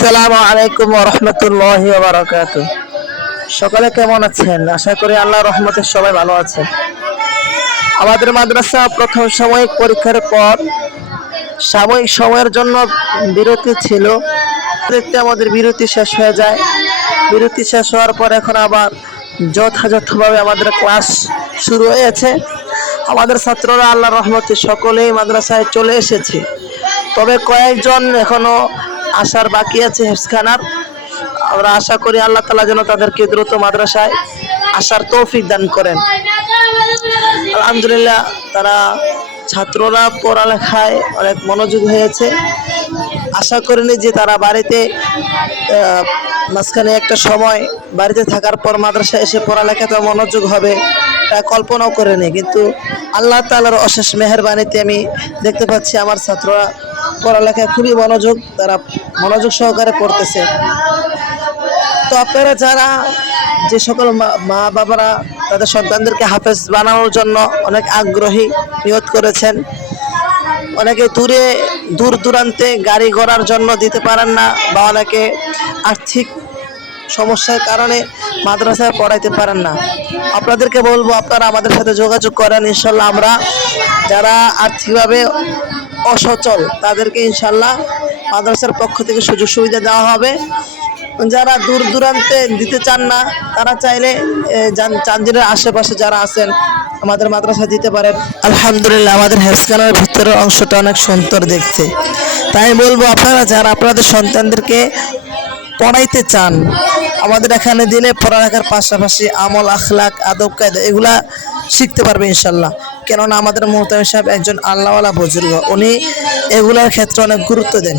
আসসালামু আলাইকুম ওয়া রাহমাতুল্লাহি ওয়া বারাকাতুহু। সকালে কেমন আছেন? আশা করি আল্লাহর রহমতে সবাই ভালো আছেন। আমাদের মাদ্রাসা প্রথম সাময়িক পরীক্ষার পর সাময়িক সময়ের জন্য বিরতি ছিল। দেখতে আমাদের বিরতি শেষ হয়ে যায়। বিরতি শেষ হওয়ার পর এখন আবার যথাযথভাবে আমাদের ক্লাস শুরু হয়েছে। আমাদের ছাত্ররা আল্লাহর রহমতে সকলেই মাদ্রাসায় চলে এসেছে। তবে কয়েকজন এখনো আসার বাকি আছে হেফজখানার। আমরা আশা করি আল্লাহ তাআলা যেন তাদেরকে দ্রুত মাদ্রাসায় আসার তৌফিক দান করেন। আলহামদুলিল্লাহ, তারা ছাত্ররা পড়ালেখায় অনেক মনোযোগ হয়েছে। আশা করিনি যে তারা বাড়িতে মাঝখানে একটা সময় বাড়িতে থাকার পর মাদ্রাসায় এসে পড়ালেখাতে মনোযোগ হবে, তা কল্পনাও করিনি। কিন্তু আল্লাহ তাআলার অশেষ মেহেরবানিতে আমি দেখতে পাচ্ছি আমার ছাত্ররা পড়ালেখায় খুবই মনোযোগ, তারা মনোযোগ সহকারে পড়তেছে। তো আপনারা যারা যে সকল মা বাবারা তাদের সন্তানদেরকে হাফেজ বানানোর জন্য অনেক আগ্রহী নিয়ত করেছেন, অনেকে দূর দূরান্তে গাড়ি ঘোড়ার জন্য দিতে পারেন না, বা অনেকে আর্থিক সমস্যার কারণে মাদ্রাসায় পড়াইতে পারেন না, আপনাদেরকে বলবো আপনারা আমাদের সাথে যোগাযোগ করেন। ইনশাল্লাহ আমরা যারা আর্থিকভাবে অসচল তাদেরকে ইনশাল্লাহ মাদ্রাসার পক্ষ থেকে সুযোগ সুবিধা দেওয়া হবে। যারা দূর দূরান্তে দিতে চান না তারা চাইলে চান্দিনের আশেপাশে যারা আছেন আমাদের মাদ্রাসা দিতে পারেন। আলহামদুলিল্লাহ, আমাদের হেফজখানার ভিতরের অংশটা অনেক সুন্দর দেখতে। তাই বলবো আপনারা যারা আপনাদের সন্তানদেরকে পড়াইতে চান আমাদের এখানে দিলে পড়ালেখার পাশাপাশি আমল, আখলাক, আদব, কায়দা এগুলা শিখতে পারবে ইনশাল্লাহ। কেননা আমাদের মুহতামিম সাহেব একজন আল্লাহওয়ালা বুজুর্গ, উনি এগুলার ক্ষেত্রে অনেক গুরুত্ব দেন।